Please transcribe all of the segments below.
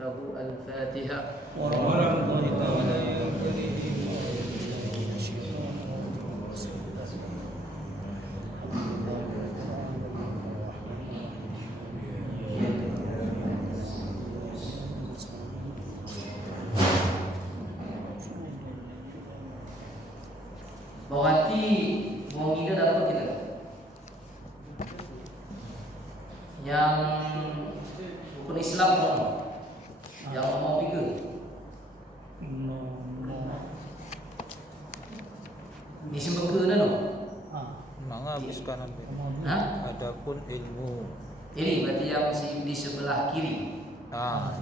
lahu al-Fatiha. Warahmatullahi taala Berarti mau ngida dapat kita yang bukan Islam yang mau pikir di sembeka no. Manga habis kanan. Adapun ilmu. Ini berarti yang di sebelah kiri.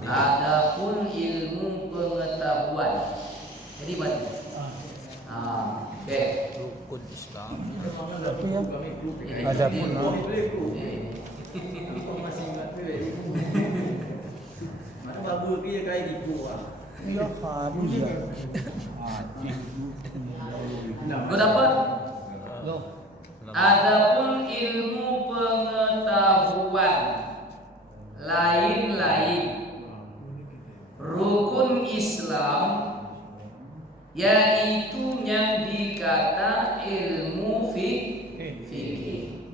Adapun ilmu pengetahuan. Jadi berarti. Oke. Rukun Islam. Adapun masih ingat mana babu dia kayak gitu ya harus ya. Kau dapat? Adapun ilmu pengetahuan lain-lain rukun Islam yaitu yang dikata ilmu fikih,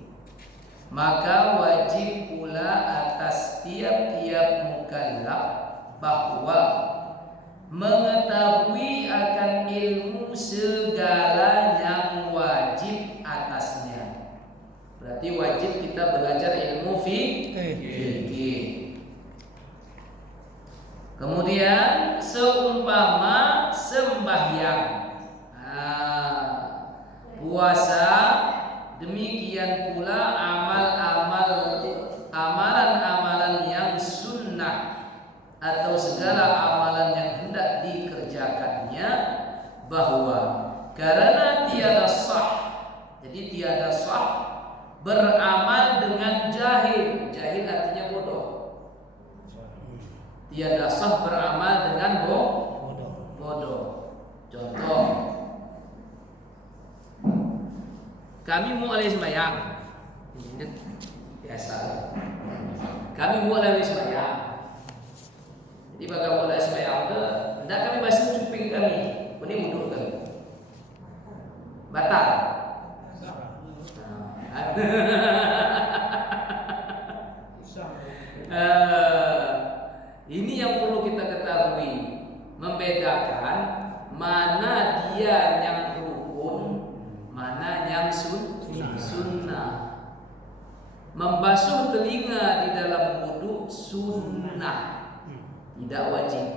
maka wajib pula atas tiap-tiap mukallaf bahwa mengetahui akan ilmu segala yang wajib atasnya. Berarti wajib kita belajar ilmu fikih. Kemudian seumpama sembahyang, puasa, demikian pula amalan-amalan yang sunnah atau segala amalan yang hendak dikerjakannya, bahwa karena tiada sah, jadi tiada sah beramal dengan jahil. Jahil artinya bodoh. Tiada sah beramal dengan bodoh. Contoh, kami mulai sembahyang. Biasa. Kami mulai sembahyang. Jadi bagaimana mulai sembahyang itu, hendak kami basuh cuping kami. Ini wudhu kami. Batal. Ini yang perlu kita ketahui, membedakan mana dia yang rukun, mana yang sunnah. Membasuh telinga di dalam wudhu sunnah, tidak wajib.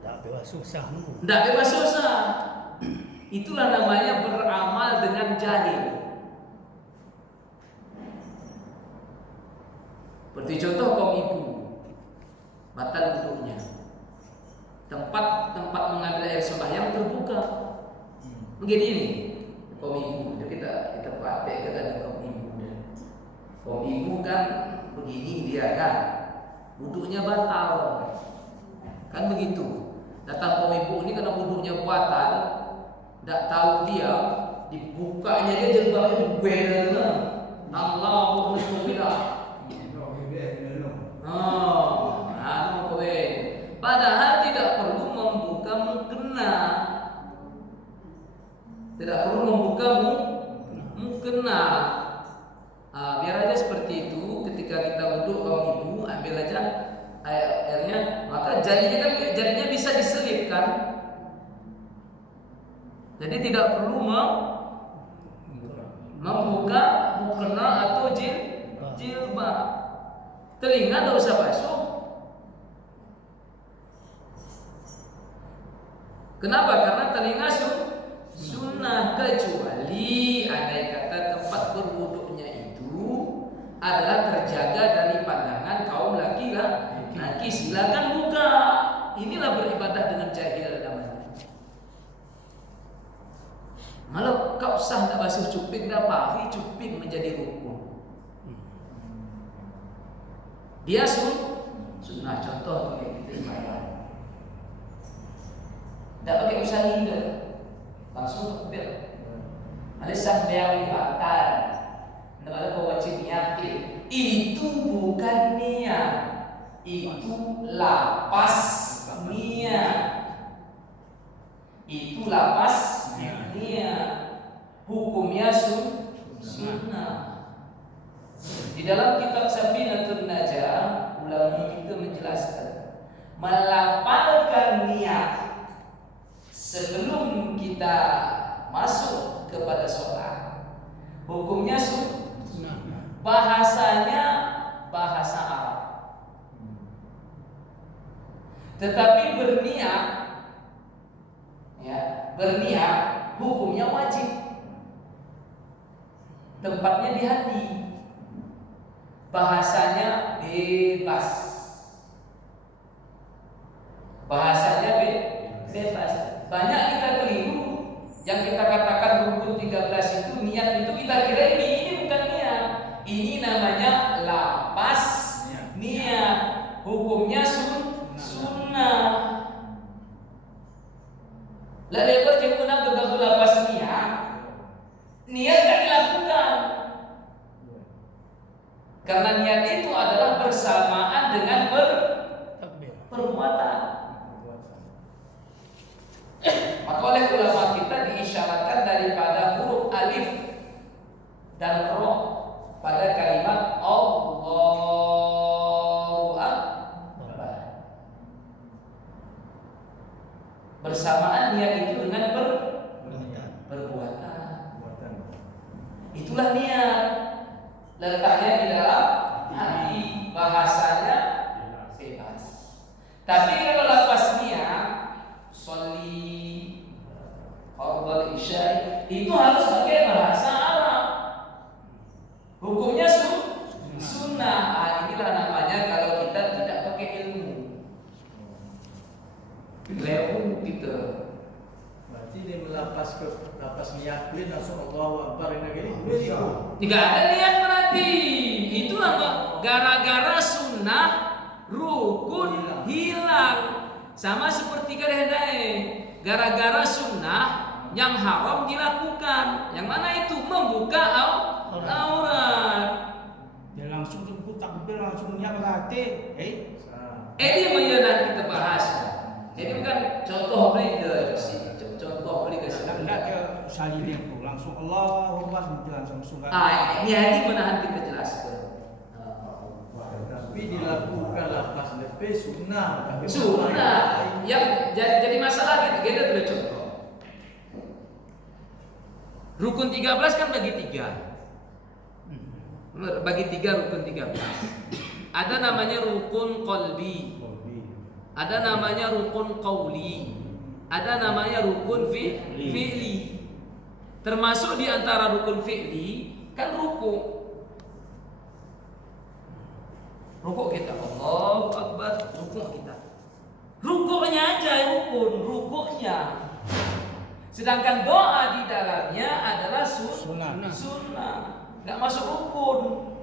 Tidak bebas susah. Itulah namanya beramal dengan jahil. Seperti contoh kaum ibu, batal wudhunya. Tempat mengambil air sembahyang terbuka. Begini ini kaum ibu. Kita praktek dengan kaum ibu. Kaum ibu kan begini dia kan, wudhunya batal. Kan begitu. Datang kaum ibu ini karena wudhunya batal, tidak tahu dia, dibukanya dia jilbabnya beda. Allahu Akbar. Padahal tidak perlu membuka mukena. Tidak perlu membuka mukena. Biar aja seperti itu. Ketika kita wudhu kaum ibu, ambil aja airnya, maka jarinya bisa diselipkan. Jadi tidak perlu membuka mukena atau jilbab. Telinga tidak usah basuh. Kenapa? Karena telinga sunnah, kecuali andai kata tempat berwuduknya itu adalah terjaga dari pandangan kaum laki-laki. Silakan buka. Inilah beribadah dengan jahil namanya. Kalau kau sah tak basuh cuping, dapat cuping menjadi rukun. Dia sunnah. Contoh kayak kita sembahyang, tidak pakai usaha hidup, langsung takbir. Ada sembahyang batal, tidak ada wajib yakin. Itu bukan itu lapas niat. Itu lapas niat. Hukumnya sunnah. Di dalam kitab Safinatun Najah, ulama kita menjelaskan melapalkan niat sebelum kita masuk kepada sholat. Hukumnya sunnah. Bahasanya bahasa Arab. Tetapi berniat, ya, berniat hukumnya wajib. Tempatnya di hati. Bahasanya bebas. Bahasanya bebas. Banyak kita keliru. Yang kita katakan rukun 13 itu niat itu kita kira ini bukan niat. Ini namanya lapas niat. Hukumnya sunnah. Lalu berjemuna gegagu lapas niat. Niat tak dilakukan. Karena niat itu adalah bersamaan dengan perbuatan. Maka oleh ulama kita diisyaratkan daripada huruf alif dan ro pada kalimat Allahu Akbar. Bersamaan niat itu dengan perbuatan. Itulah niat. Letaknya di dalam hati, bahasanya bebas. Tapi kalau lepas niat, sholli, fardhu isya, itu harus pakai bahasa Arab. Hukumnya sunnah. Inilah namanya kalau kita tidak pakai ilmu. Ilmu kita. Berarti dia melapas niat dia langsung Allahu Akbar ini Tidak ada niat berarti. Itulah gara-gara sunnah rukun hilang. Sama seperti kadang-kadang gara-gara sunnah yang haram dilakukan. Yang mana itu membuka aurat. Dia langsung jemput takbir langsung niat berarti. Ini yang kita bahas. Jadi bukan contoh beli contoh beli ke sini. Enggak ke salin itu langsung Allahu Akbar langsung surah. Ini menahan kita jelaskan. Tapi dilakukan lapas lebih sunnah. Sunnah. Yang jadi masalah kita dulu contoh. Rukun 13 kan bagi 3. Bagi 3 rukun 13. Ada namanya rukun qalbi. Ada namanya rukun qauli. Ada namanya rukun fi'li. Termasuk di antara rukun fi'li kan rukuk. Rukuk kita Allahu Akbar, rukuk kita. Rukuknya aja rukuknya. Sedangkan doa di dalamnya adalah sunnah. Enggak masuk rukun.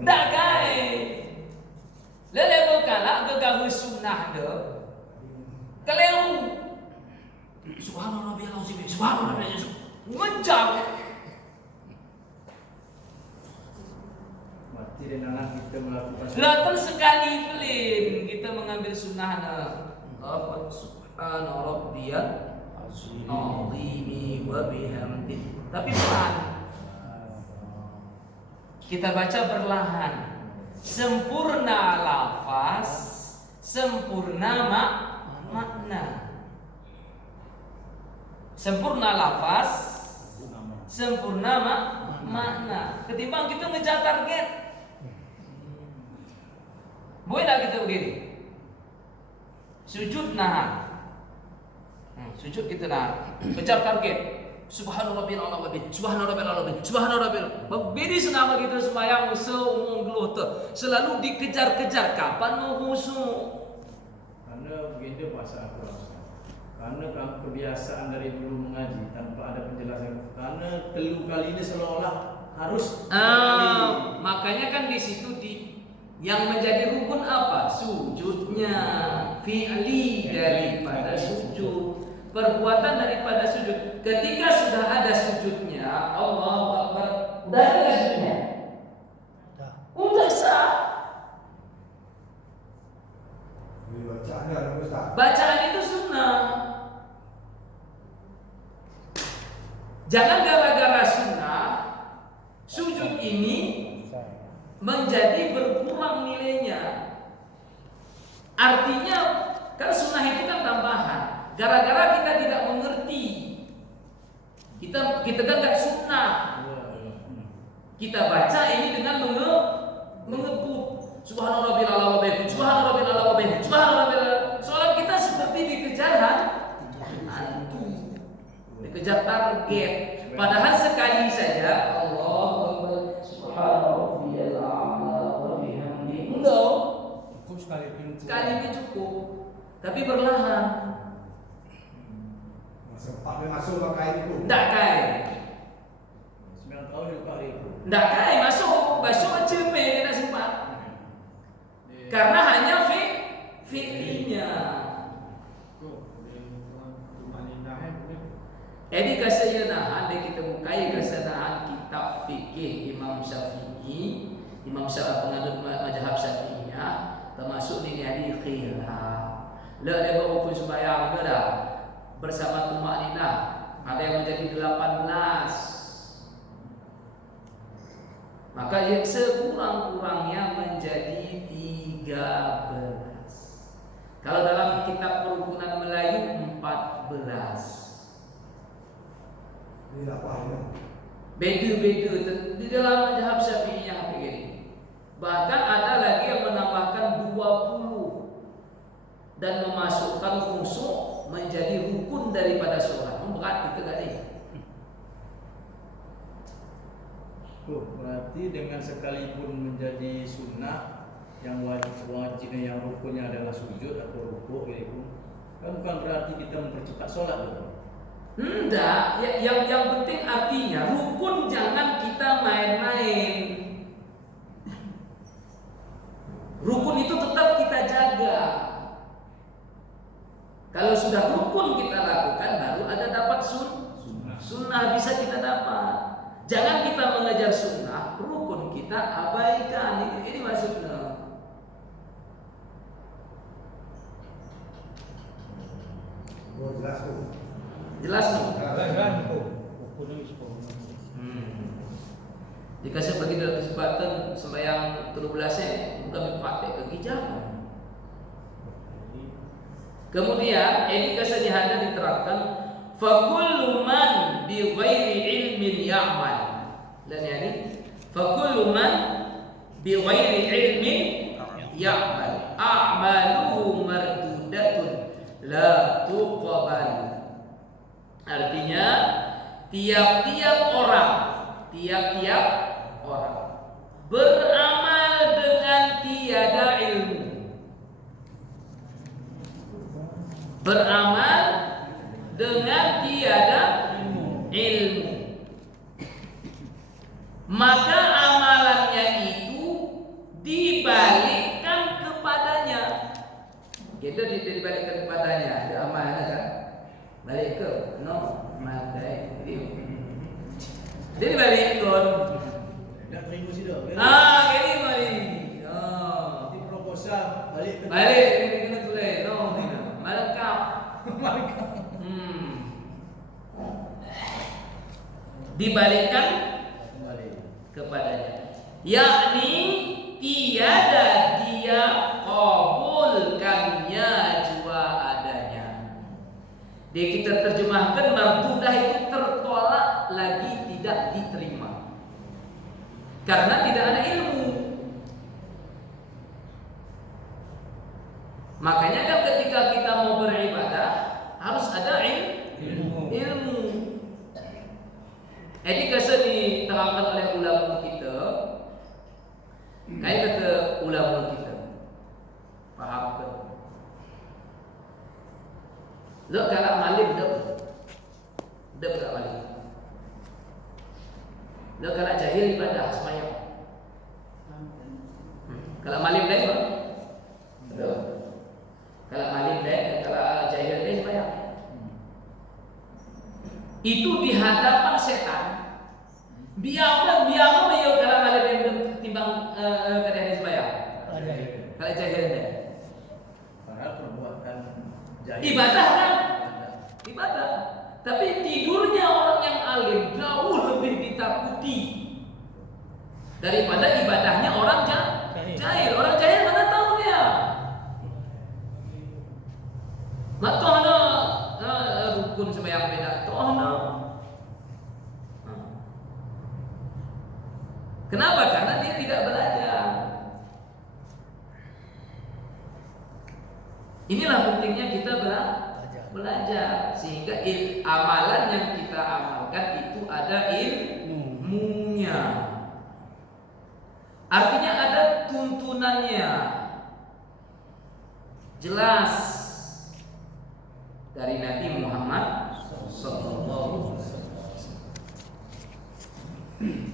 Enggak gaib. Lele kala gegahu sunnah de. Kalian subhanallah bihamdihi subhanallah ngejar. Mati dan anak kita melakukan. Lalu sekali pelin kita mengambil sunnahnya. Apa subhana rabbiyal azimi wa bihamdihi. Tapi pelan. Kita baca perlahan. Sempurna lafaz, sempurna makna. Sempurna lafaz, sempurna makna. Ketimbang kita ngejar target. Boleh tak kita begini? Sujud nahan. Sujud kita nahan. Kejar target. Subhanallah bil Allah bin subhanallah bil Allah bin subhanallah bil. Beri senama kita sembahyang seumum geluh tu. Selalu dikejar-kejar kapan mau khusyuk. Karena begitu bahasa Al-Quran. Karena kebiasaan dari dulu mengaji tanpa ada penjelasan. Karena telu kali ini seolah-olah harus. Makanya kan di situ yang menjadi rukun apa? Sujudnya, fi'li daripada sujud. Perbuatan daripada sujud. Ketika sudah ada sujudnya, Allahu Akbar, udah ada sujudnya. Jangan gara-gara sunnah sujud ini menjadi berkurang nilainya. Artinya kan sunnah itu kan tambahan. Gara-gara kita tidak mengerti, kita kan nggak sunnah. Kita baca ini dengan mengebut. Subhanallah wa bihamdihi, subhanallah wa bihamdihi, subhanallah. Soalnya kita seperti dikejar hantu, dikejar target. Padahal sekali saja Allah subhanallahil a'la wa bihamdihi. Enggak. Cukup Sekali ini cukup. Tapi berlahan. Sempat masuk pakai itu. Ndak kai. 9 tahun juga itu. Ndak kai masuk aja dia nak sempat. Karena hanya fi'linya. Jadi kasayanahan dia kita bukai kasanahan kitab fikih Imam Syafi'i, Imam Syafi'i penganut mazhab Syafi'iyah, termasuk ini hadis khilaf. Lah dia berhukum sembahyang dah bersama tumakninah. Ada yang menjadi 18. Maka yang sekurang-kurangnya menjadi 13. Kalau dalam kitab perukunan Melayu 14. Ini apa ini? Beda-beda di dalam mazhab Syafi'iyah begini. Bahkan ada lagi yang menambahkan 20 dan memasukkan khusyuk menjadi rukun daripada sholat. Berat itu tadi. Berarti dengan sekalipun menjadi sunnah yang wajibnya yang rukunnya adalah sujud atau rukuk gitu, kan bukan berarti kita mempercepat sholat gitu. Enggak, yang penting artinya rukun jangan kita main-main. Rukun itu tetap kita jaga. Kalau sudah rukun kita lakukan, baru ada dapat sunnah bisa kita dapat. Jangan kita mengejar sunnah, rukun kita abaikan. Ini maksudnya. Jelas tuh. Jelas nih. Jika saya bagi dalam kesempatan sembahyang 13-nya bukan dipakai ke gijaman. Kemudian ini kesedihan diterangkan fakullu man bi ghairi ilmin ya'mal. Dan ini fakullu man bi ghairi ilmin ya'mal a'maluhu mardudatun la tuqbal. Artinya tiap-tiap orang beramal dengan tiada ilmu. Beramal dengan tiada ilmu. Maka amalannya itu dibalikkan kepadanya. Kita dibalikkan kepadanya. Ada amalan kan? Balik ke madai. Dia dibalikkan. Dah terima sudah. Gini mari. Di proposal balik Ini kena tulis. Malengkap. Dibalikkan kepadanya. Yakni tiada dia kabulkannya jua adanya. Dia kita terjemahkan mardudah itu tertolak lagi tidak diterima karena tidak ada ilmu. Makanya kan ketika kita mau beribadah harus ada ilmu. Jadi kisah diterangkan oleh ulama kita. Kayak kata ulama kita, paham ke? Lo kalau malim dep tak malim. Lo kalau jahil ibadah sembahyang. Kalau malim deh, kalau malim deh, kalau jahil deh sembahyang. Itu di hadapan setan. Biar kalau malim yang timbang kadang sembahyang. Kalau jahil deh. Padahal perbuatan jahil. Ibadah kan? Ibadah. Tapi tidurnya orang yang alim ditakuti daripada ibadahnya orang jahil. Orang jahil mana tahu dia. Matohna rukun sembahyang beda tohna. Kenapa? Karena dia tidak belajar. Inilah pentingnya kita belajar sehingga amalan yang kita amalkan itu ada ilmunya. Artinya ada tuntunannya. Jelas dari Nabi Muhammad sallallahu alaihi wasallam.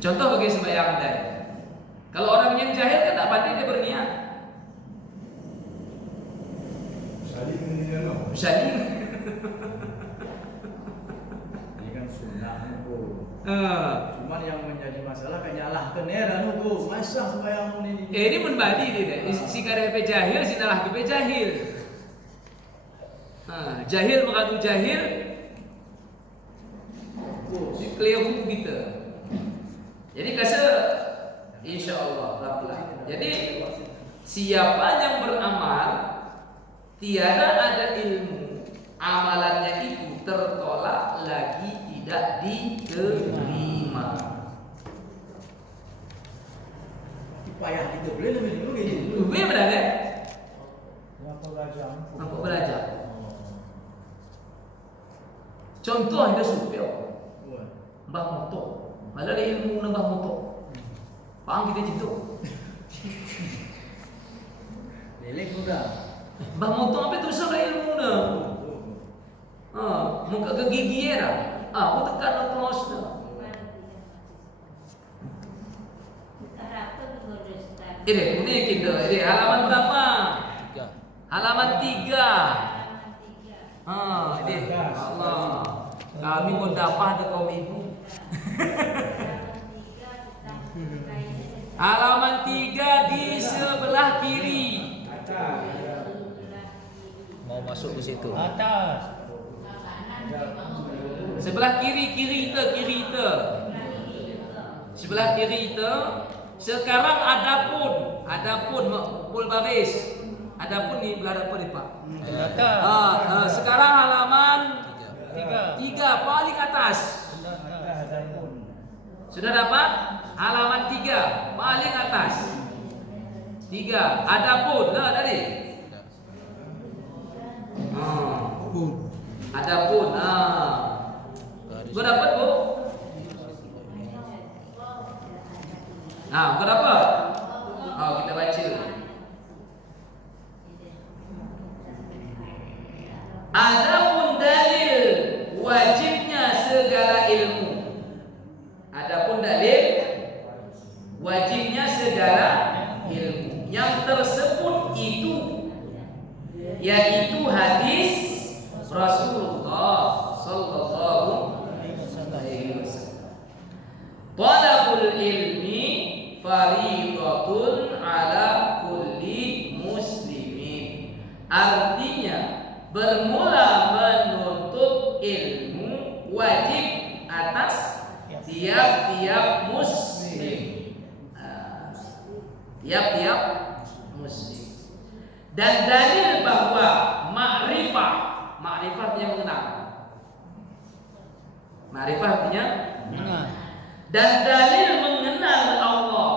Contoh bagi sembahyang tadi. Kalau orang yang jahil kan tak pandai dia berniat. Saling. Ini kan sunnah hukum. Cuman yang menjadi masalah kan nyalahkan hukum. Masa sembahyang ini. Ini membadi dia. Si karepe jahil, si nalah kepe jahil. Jahil mengadu jahil. Si keliru kita. Jadi kasih insyaallah pelan-pelan. Jadi siapa yang beramal tiada ada ilmu, amalannya itu tertolak lagi tidak diterima. Payah kita boleh lebih dulu gini. Lebih benar kan? Apa Apa belajar? Contoh ada supir, mbah motor, malah ada ilmu nambah motor. Paham kita cinta? Lelek muda. Mbah motor apa tu sama ilmu na? Muka ke gigi era. Aku tekan close na. Ini kita. Ini halaman berapa? 3. Halaman 3. Ini Allah. Kami pun dapat ada kaum ibu. Halaman 3 di sebelah kiri. Mau masuk ke situ. Atas. Sebelah kiri itu. Sebelah kiri itu. Sekarang adapun pul baris. Adapun ni belah apa ni Pak? Atas. Sekarang halaman 3. 3 paling atas. Sudah dapat? Halaman 3 paling atas. 3 adapun lah tadi. Adapun. Gua dapat, Bu? Gua dapat. Kita baca. Adapun dalil wajibnya segala ilmu. Adapun dalil wajibnya segala ilmu. Yang tersebut itu yaitu hadis Rasulullah sallallahu alaihi wasallam. Talabul ilmi fariidatun ala kulli muslimin. Artinya bermula menuntut ilmu wajib atas tiap-tiap muslim. Tiap-tiap muslim. Dan dalil bahwa ma'rifah artinya mengenal. Ma'rifah artinya Mengenal. dan dalil mengenal Allah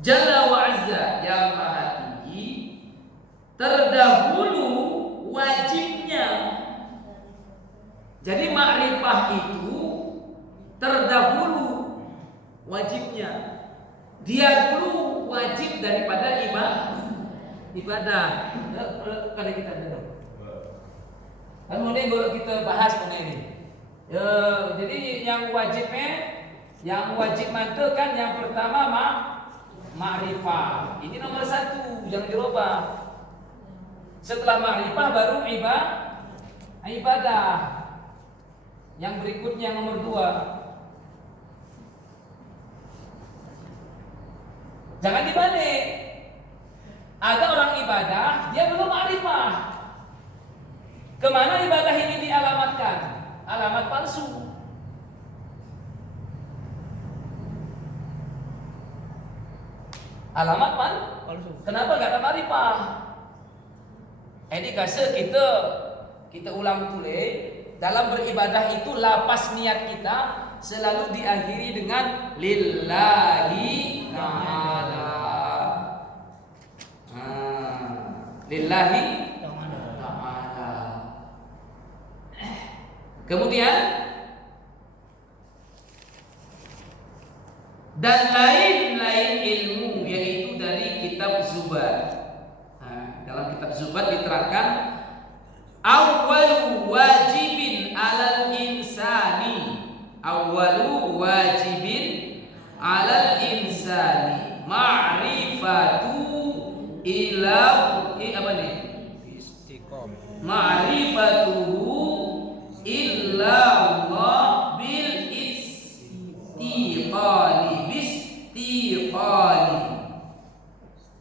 Jalla wa Azza yang Maha Tinggi terdahulu wajibnya. Jadi ma'rifah itu terdahulu wajibnya. Dia dulu wajib daripada ibadah. Kalau kita dengar. Kan ini boleh kita bahas ini. Jadi yang wajib mantu kan yang pertama ma'rifah. Ini nomor 1, jangan dirubah. Setelah ma'rifah baru ibadah. Yang berikutnya nomor 2. Jangan dibalik. Ada orang ibadah, dia belum ma'rifah. Kemana ibadah ini dialamatkan? Alamat palsu. Alamat man? Palsu. Kenapa nggak ada marifah? Ini kase kita ulang tulis dalam beribadah itu lapas niat kita selalu diakhiri dengan lillahi ta'ala. Lillahi ta'ala. Kemudian dan lain-lain ilmu yaitu dari kitab Zubat. Dalam kitab Zubat diterangkan awwalu wajibin 'alal insani, awwalu wajibin 'alal insani ma'rifatu ila apa nih? Istiqomah. Ma'rifatuhu illa Allah bil istiqali bistiqali.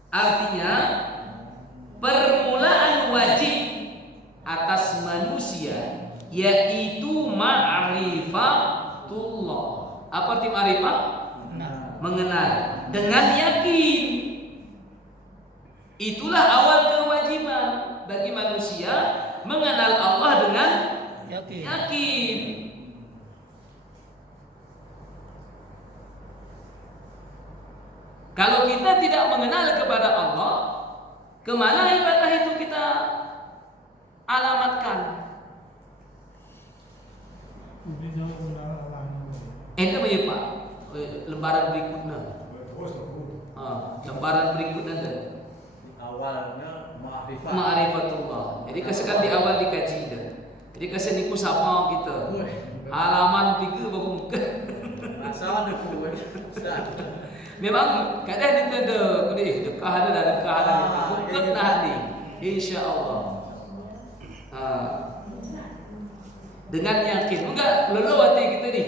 Artinya permulaan wajib atas manusia yaitu ma'rifatullah. Apa arti ma'rifah? Mengenal dengan yakin. Itulah awal kewajiban bagi manusia mengenal Allah dengan yakin. Kalau kita tidak mengenal kepada Allah, kemana ibadah itu kita alamatkan? Ente ya Pak, lembaran berikutnya. Lembaran berikutnya tu. Awalnya ma'rifat. Ma'rifatullah. Jadi kesekan di awal dikaji dah. Jadi kesan niku sama kita. Halaman 3 baru muka. Asal ada kuat. Memang kadang kita ada dekah ada bukan hati. Insya-Allah. Dengan yakin. Enggak lolo hati kita ni.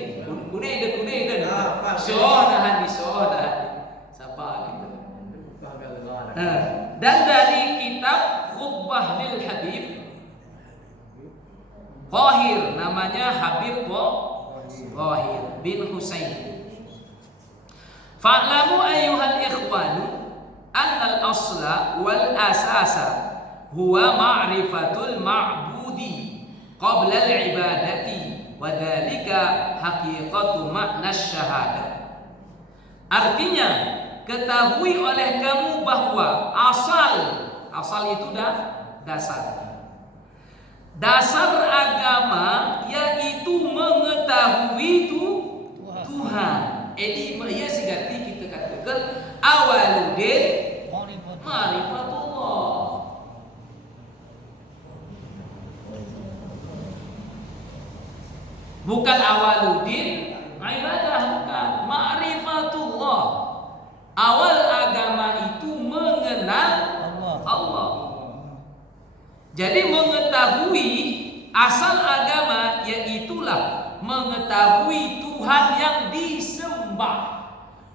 Kuning dah. Soh dah hati. Siapa kita? Dan dari kitab Khutbah lil Habib Qahir, namanya Habib Qahir bin Husain. Fa'lamu ayyuhal ikhwanu annal asla wal asasa huwa ma'rifatul ma'budi qabla al-ibadati wa dhalika haqiqatu ma'na syahadah. Artinya, ketahui oleh kamu bahwa asal itu dah dasar agama yaitu mengetahui Tuhan. Jadi ya sigati kita katakan awaludin ma'rifatullah. Bukan awaludin ibadah, bukan ma'rifatullah. Awal agama itu mengenal Allah. Jadi mengetahui asal agama yaitulah mengetahui Tuhan yang disembah.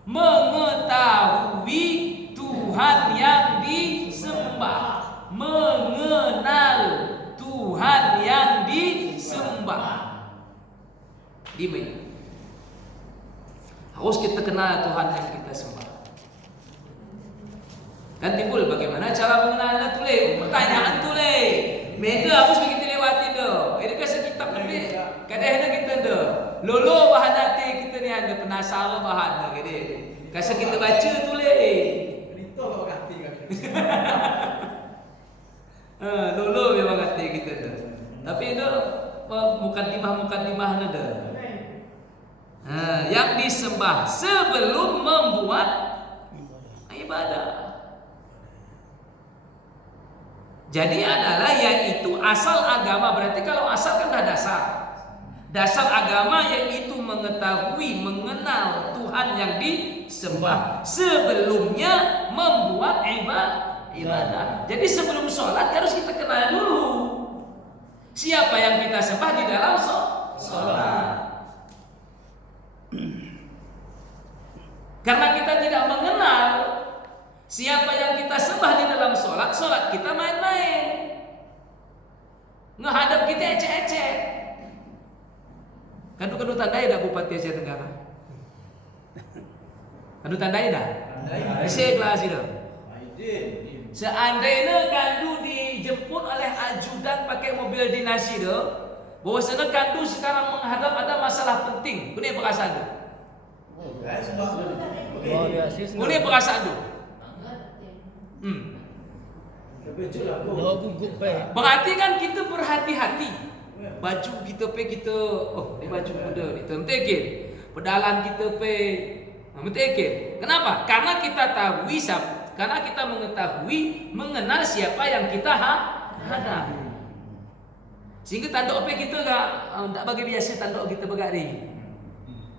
Mengetahui Tuhan yang disembah. Mengenal Tuhan yang disembah. Dimana? Harus kita kenal Tuhan yang kita sembah. Kan timbul bagaimana cara mengenalnya tulis. Pertanyaan tulis. Mega harus kita lewati dah. Ini kasih kitab lebih. Kadang-kadang kita dah. Lolo bahan hati kita ni ada penasaran bahan dah. Kasih kita baca tulis. Itu kau hati kan. Lolo memang hati kita dah. Tapi dah mukadimah dah. Yang disembah sebelum membuat ibadah. Jadi adalah yaitu asal agama. Berarti kalau asal kan dah dasar. Dasar agama yaitu mengetahui, mengenal Tuhan yang disembah sebelumnya membuat ibadah. Jadi sebelum sholat harus kita kenal dulu siapa yang kita sembah di dalam sholat. Karena kita tidak mengenal siapa yang kita sembah di dalam sholat kita main-main. Ngehadap kita ecek-ecek. Kan tandai dah Bupati Asia Tenggara. Kandu tandai dah. Tandai. Isi kelas itu. Aidin. Seandainya kandu dijemput oleh ajudan pakai mobil dinas itu, bahwasanya kandu sekarang menghadap ada masalah penting. Ini perasaan tu. Oh, dia sis. Ini perasaan tu. Lo gugup pe. Berarti kan kita berhati-hati. Baju kita pe kita, oh ni baju muda ni tentekin. Pedalan kita pe mentekin. Kenapa? Karena kita tahu karena kita mengetahui mengenal siapa yang kita hadap. Sehingga tanduk pe kita tak bagi biasa tanduk kita begari.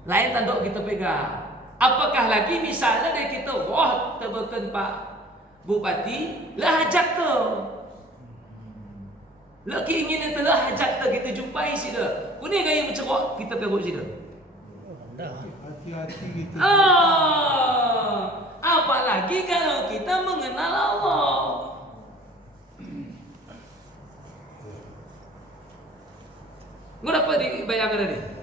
Lain tanduk kita pegang. Apakah lagi misalnya dari kita, wah terbeken Pak Bupati, lah hajat tu. Lah keinginan tu lah hajat tu kita jumpai sida. Kuni gaya mencerok kita perut sida. Hati-hati gitu. Apalagi kalau kita mengenal Allah. Kau dapat dibayangkan tadi?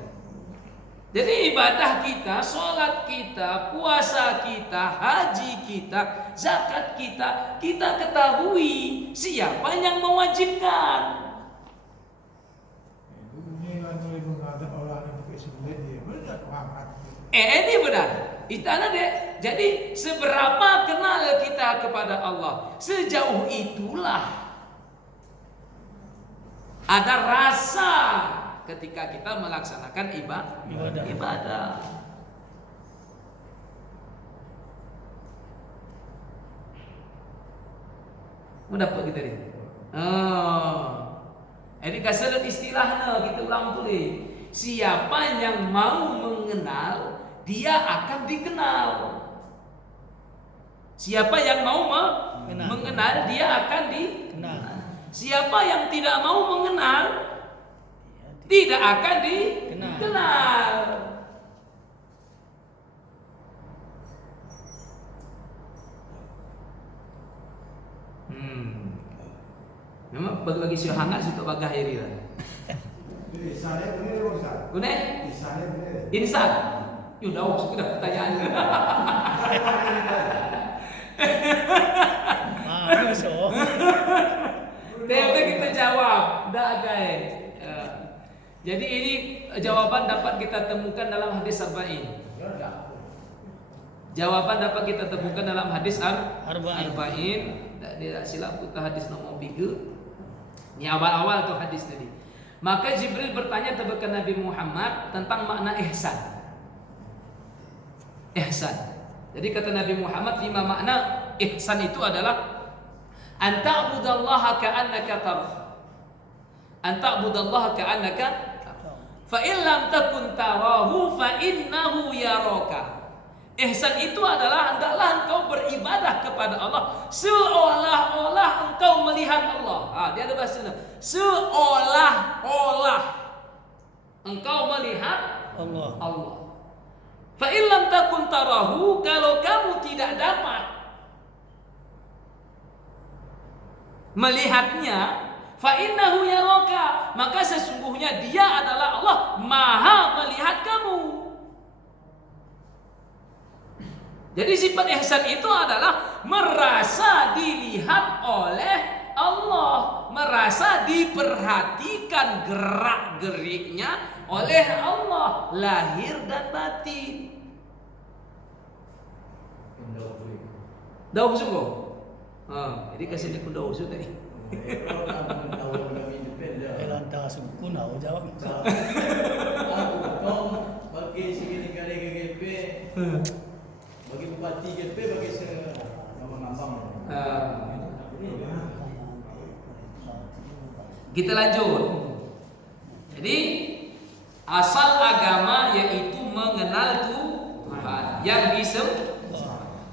Jadi ibadah kita, solat kita, puasa kita, haji kita, zakat kita, kita ketahui siapa yang mewajibkan. Ini kan menghadap orang yang pakai sebelah dia. Benar Muhammad. Ini benar. Istana deh. Jadi seberapa kenal kita kepada Allah, sejauh itulah ada rasa ketika kita melaksanakan ibadah. Mau dapat kita ni? Ini kasar istilahnya kita ulang tulis. Siapa yang mau mengenal, dia akan dikenal. Siapa yang mau mengenal, dia akan dikenal. Siapa yang tidak mau mengenal, tidak akan dikenal. Memang bagi-bagi sirah hangat untuk bagah hari lah. Insannya benar Ustaz. Gune? Insannya benar. Insan. Yuh, dah sudah pertanyaan. So. Tapi kita jawab, dah guys. Jadi ini jawaban dapat kita temukan dalam hadis arba'in. Jawaban dapat kita temukan dalam hadis arba'in. Dia silap ke hadis nomor 3. Ini awal-awal tu hadis tadi. Maka Jibril bertanya kepada Nabi Muhammad tentang makna ihsan. Ihsan. Jadi kata Nabi Muhammad, lima makna ihsan itu adalah anta'budallaha ka'annaka tarah. Anta'budallaha ka'annaka fa in lam takun tarahu fa innahu yaraka. Ihsan itu adalah hendaklah engkau beribadah kepada Allah seolah-olah engkau melihat Allah. Dia ada bahasanya. Seolah-olah engkau melihat Allah. Fa in lam takun tarahu, kalau kamu tidak dapat melihatnya, fa innahu yaraka, maka sesungguhnya dia adalah Allah Maha melihat kamu. Jadi sifat ihsan itu adalah merasa dilihat oleh Allah, merasa diperhatikan gerak-geriknya oleh Allah, lahir dan batin. Dah sungguh. Jadi kasih dia kunda usul tadi. Elanta suku nak jawab. Aku bagi segini kali GGP, bagi bupati GGP, bagi ngambang-ngambang. Kita lanjut. Jadi asal agama yaitu mengenal Tuhan yang bisa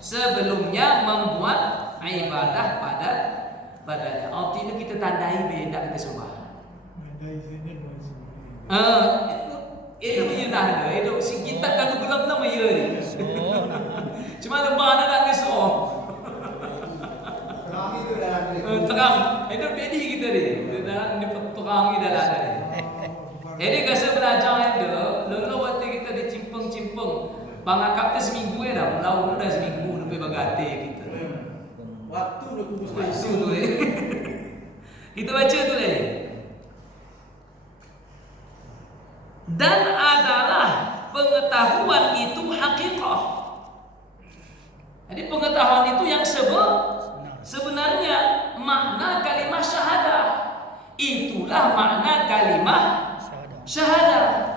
sebelumnya membuat ibadah padanya. Artinya kita tandai benda kita sembah. Itu menyinah dia. Itu si kita kan belum nama ya ni. Cuma lembaga nak ngeso. Terang itu dalam Terang. Itu bedi kita ni. Dalam ni peterangi dalam ni. Jadi kasi belajar itu, lalu waktu kita dicimpung-cimpung Pangakap tu seminggu ya dah, melaut dah seminggu lebih bagate gitu. Waktu nak kubus Itu tu le. Kita baca tu le. Dan adalah pengetahuan itu hakikah. Jadi pengetahuan itu yang sebenarnya makna kalimah syahadah. Itulah makna kalimah syahadah.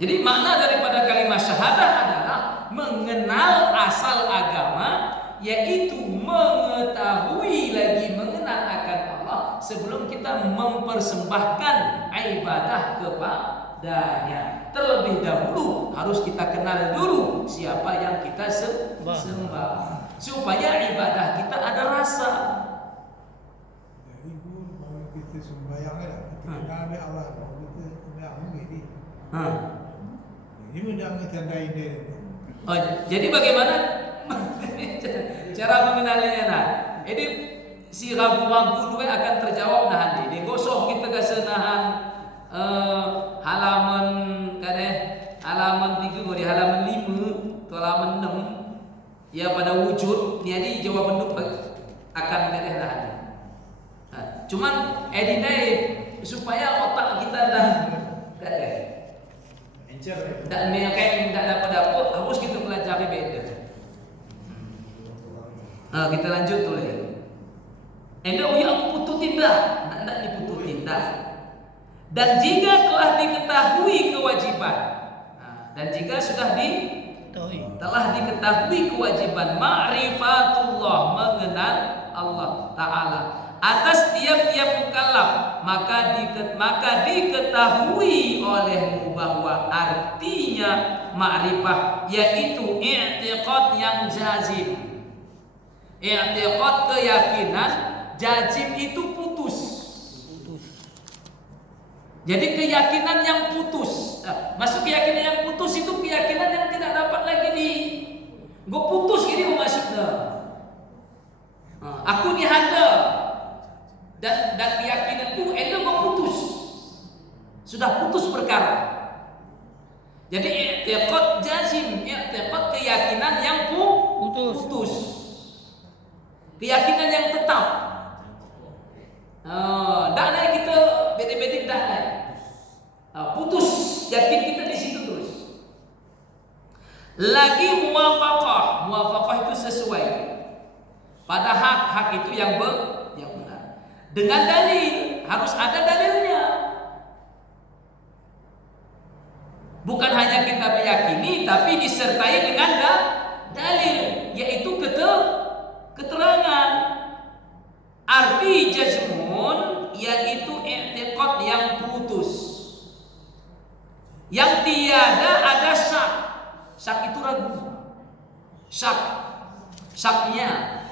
Jadi makna daripada kalimat syahadah adalah mengenal asal agama, yaitu mengetahui lagi mengenal akan Allah sebelum kita mempersembahkan ibadah kepadanya. Terlebih dahulu harus kita kenal dulu siapa yang kita sembah, supaya ibadah kita ada rasa. Jadi kalau kita sembahyang kan, kita kenal dengan Allah. Kalau kita sembahyang begini, ini mendengar tanda ini. Oh, jadi bagaimana cara mengenalinya nah? Jadi si ragu-ragu dua akan terjawab nah nanti. Dia gosok kita kasih nahan halaman halaman 3 di halaman 5 atau halaman 6 ya pada wujud ni ada jawaban tu akan kadeh nah. Cuman edinai supaya otak kita dah kadeh dan kayak tidak dapat harus kita pelajari beda. Kita lanjut tulis. Aku putus tindak, tidak diputus tindak. Dan jika telah diketahui kewajiban, dan jika sudah telah diketahui kewajiban ma'rifatullah, mengenal Allah Ta'ala atas tiap-tiap mukallaf, maka diketahui olehmu bahwa artinya ma'rifah yaitu i'tiqad yang jazim. I'tiqad keyakinan, jazim itu putus. Jadi keyakinan yang putus. Masuk keyakinan yang putus itu keyakinan yang tidak dapat lagi gue putus ini maksudnya. Aku ni handal. Dan keyakinanku itu gue putus. Sudah putus perkara. Jadi i'tiqad jazim, i'tiqad keyakinan yang putus. Keyakinan yang tetap. Tak naik kita beda-beda tak naik. Putus yakin kita di situ terus. Lagi muwafaqah. Muwafaqah itu sesuai pada hak itu yang benar. Dengan dalil, harus ada dalilnya. Bukan hanya kita meyakini, tapi disertai dengan dalil, yaitu keterangan. Arti jazmun yaitu i'tiqad yang putus, yang tiada ada syak. Syak itu ragu. Syaknya.